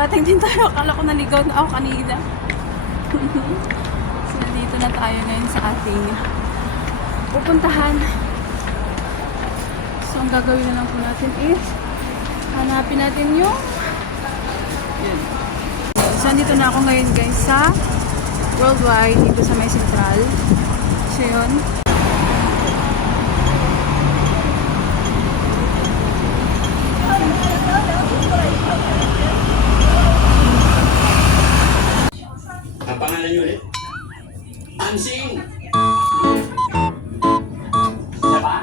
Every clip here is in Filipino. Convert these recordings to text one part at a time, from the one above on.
nakarating din tayo. Akala ko naligaw na ako kanina. So, nandito na tayo ngayon sa ating pupuntahan. So, ang gagawin na lang po natin is hanapin natin yung yun. So, nandito na ako ngayon guys sa Worldwide dito sa May Central. So, yun. Ang pangalan nyo ulit? Ansing! Diba?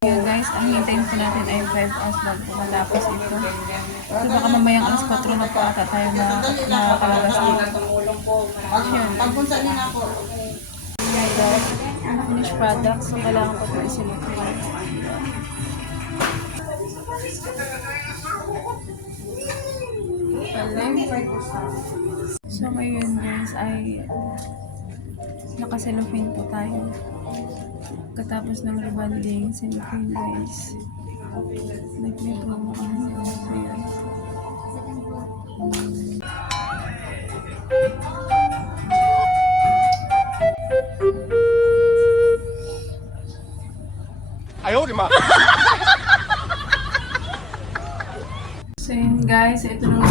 Yun guys, ang hintayin po natin ay 5 hours bago po matapos ito. So baka mamayang alas 4 na po ata tayo makakalabas dito. Yun. Pagpunta niyo na ako. Guys, ang finished product. So kailangan ko po isilip ko. So ngayon guys ay nakaselofin po tayo. Katapos ng rebonding, selofin guys. Nag-promo kami sa ngayon. Ayaw, di ma! So yun guys, ito na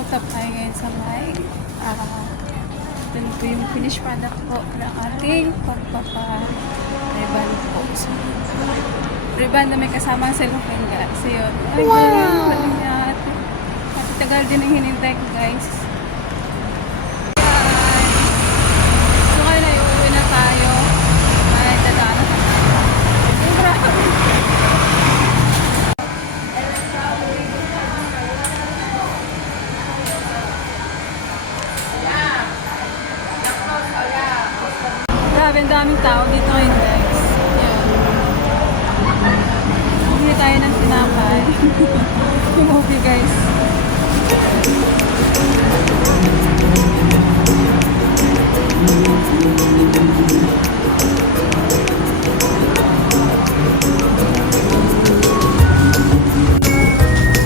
utap tayo ngayon sa mic. Ito na po yung finished product po ng ating pagpapa-reban po. So, reban na may kasamang cellophane guys. So yun. Ay, galing niya. At tagal din ang hinintay ko guys. So kaya na, uuwi na tayo. Ay, dadaan na tayo. Grabe. Grabe, ang daming tao dito ngayon guys. Yan. Hindi tayo ng tinapay. Yung movie guys.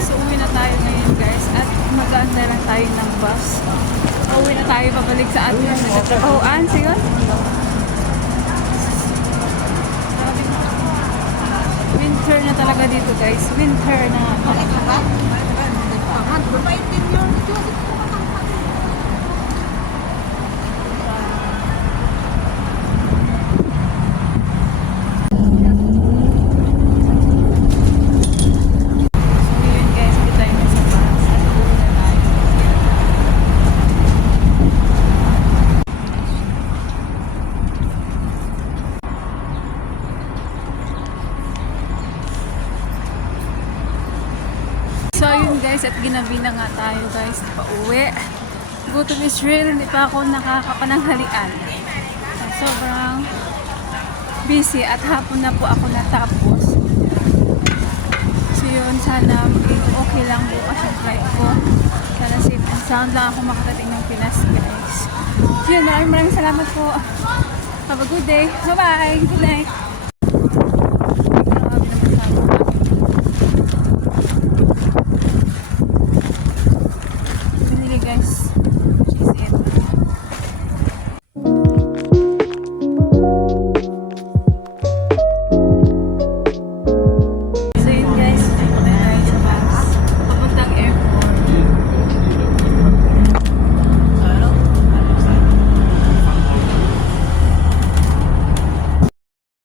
So uwi na tayo ngayon guys. At mag-aantay lang tayo ng bus. Uwi na tayo pabalik sa ating nagtatrabahoan. Sige. Winter na talaga dito guys. Winter na talaga. So yun guys, hindi tayo nasa bus. At uwi na tayo. So yun guys, at ginabi na nga tayo guys, pauwi. Gutom is real, hindi pa ako nakakapananghalian. Sobrang busy at hapon na po ako natapos. So yun, sana okay lang bukas yung flight ko. Sana safe and sound lang ako makatating ng Pinas guys. So yun, maraming salamat po. Have a good day. Bye bye. Good night.